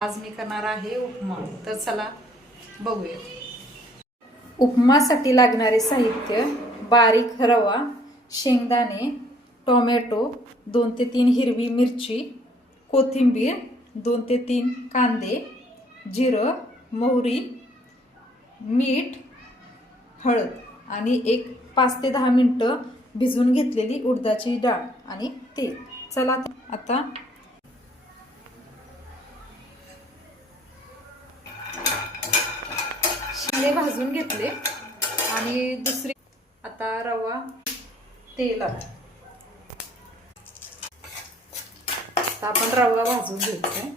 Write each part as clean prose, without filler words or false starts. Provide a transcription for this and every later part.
आज मी करणार आहे उपमा. तर चला बघूया. उपमासाठी लागणारे साहित्य: बारीक रवा, शेंगदाणे, टोमॅटो, 2 ते 3 हिरवी मिरची, कोथिंबीर, 2 ते 3 कांदे, जिरं, मोहरी, मीठ, हळद आणि एक 5 ते 10 मिनिटं भिजवून घेतलेली उडदाची डाळ आणि तेल. चला आता शिळे भाजून घेतले आणि दुसरी आता रवा तेलात. आता आपण रवा भाजून घ्यायचा.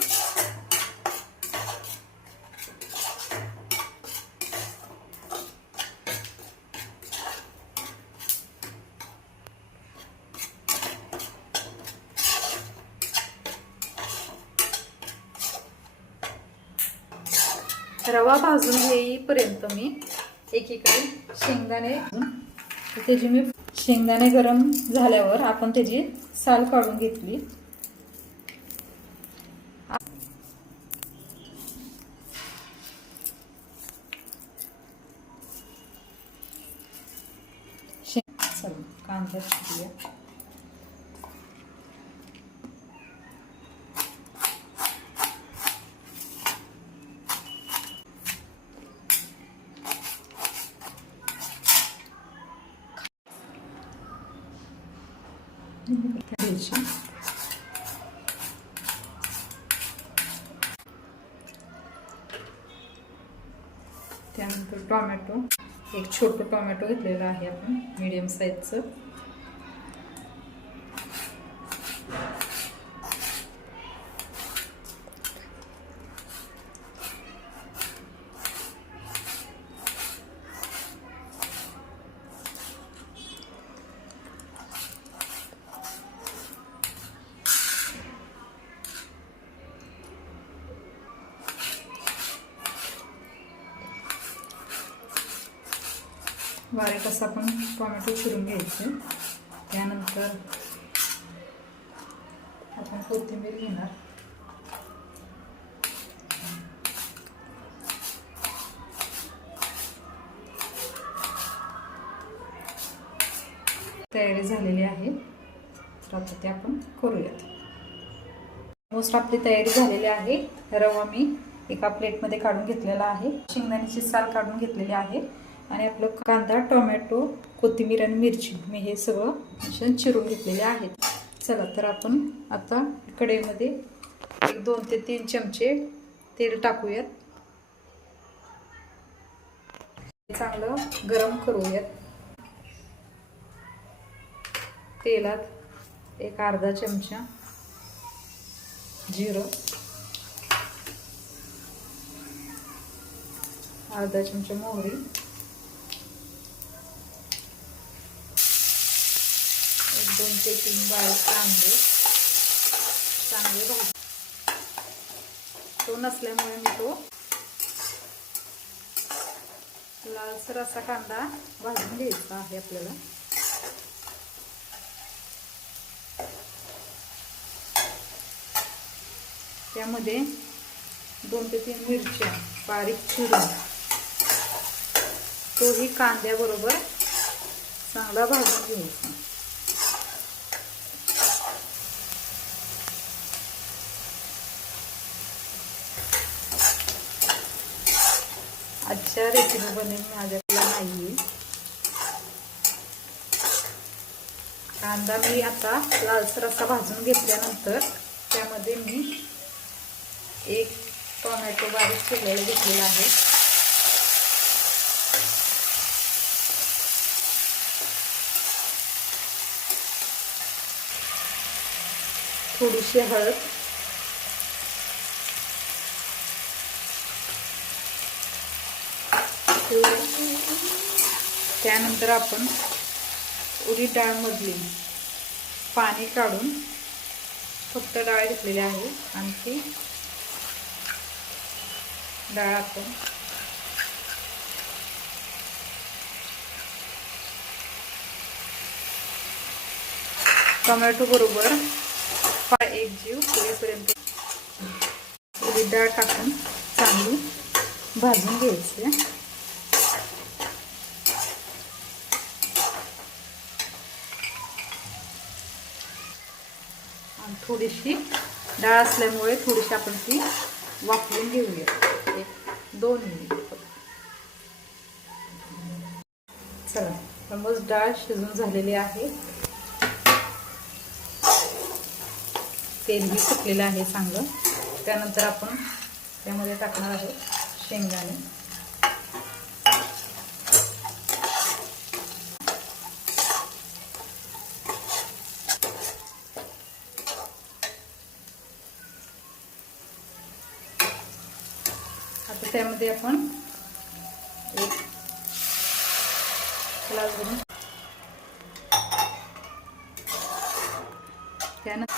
रवा भाजून घेईपर्यंत मी एकीकडे शेंगदाणे, त्याची मी शेंगदाणे गरम झाल्यावर आपण त्याची साल काढून घेतली. कांदा चिरूया. त्यानंतर टोमॅटो, एक छोटं टोमॅटो घेतलेला आहे आपण मीडियम साईजचं. बारीक असं आपण टोमॅटो चिरून घ्यायचे. त्यानंतर आपण कोथिंबीर घेणार. तयारी झालेली आहे. तर आता ते आपण करूयात. मोस्ट आपली तयारी झालेली आहे. रवा मी एका प्लेटमध्ये काढून घेतलेला आहे. शेंगदाण्याची साल काढून घेतलेली आहे आणि आपलं कांदा, टोमॅटो, कोथिंबीर आणि मिरची मी हे सगळं मिश्रण चिरून घेतलेले आहे. चला तर आपण आता कढईमध्ये 2 ते 3 चमचे तेल टाकूयात. चांगलं गरम करूयात. तेलात एक अर्धा चमचा जिरं, अर्धा चमचा मोहरी, 2 ते 3 बारीक कांदे चांगले भाजून. तो नसल्यामुळे मी तो लालसर असा कांदा भाजून घ्यायचा आहे आपल्याला. त्यामध्ये 2 ते 3 मिरच्या बारीक चिरून तोही कांद्याबरोबर चांगला भाजून घ्यायचा. आजच्या रेसिपीमध्ये माझ्याकडे नाहीये. कांदा मी आता लालसर असा भाजून घेतल्यानंतर त्यामध्ये मी एक टोमॅटो बारीक चिरलेला घेतलेला आहे. थोडीशी हळद, त्यानंतर आपण उडीद डाळमधली पाणी काढून फक्त डाळ घेतलेली आहे आणि ती डाळ आपण टोमॅटो बरोबर एक जीव होईपर्यंत उडीद डाळ टाकून चांगली भाजून घ्यायची. आणि थोडीशी डाळ असल्यामुळे थोडीशी आपण ती वाफवून घेऊया 1-2 मिनिट. चला मस्त डाळ शिजून झालेली आहे. तेलही सुटलेलं आहे चांगलं. त्यानंतर आपण त्यामध्ये टाकणार आहोत शेंगदाणे. आता त्यामध्ये आपण एक ग्लास भरून त्यानंतर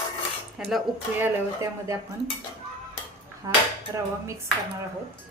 ह्याला उकळी आल्यावर त्यामध्ये आपण हा रवा मिक्स करणार आहोत.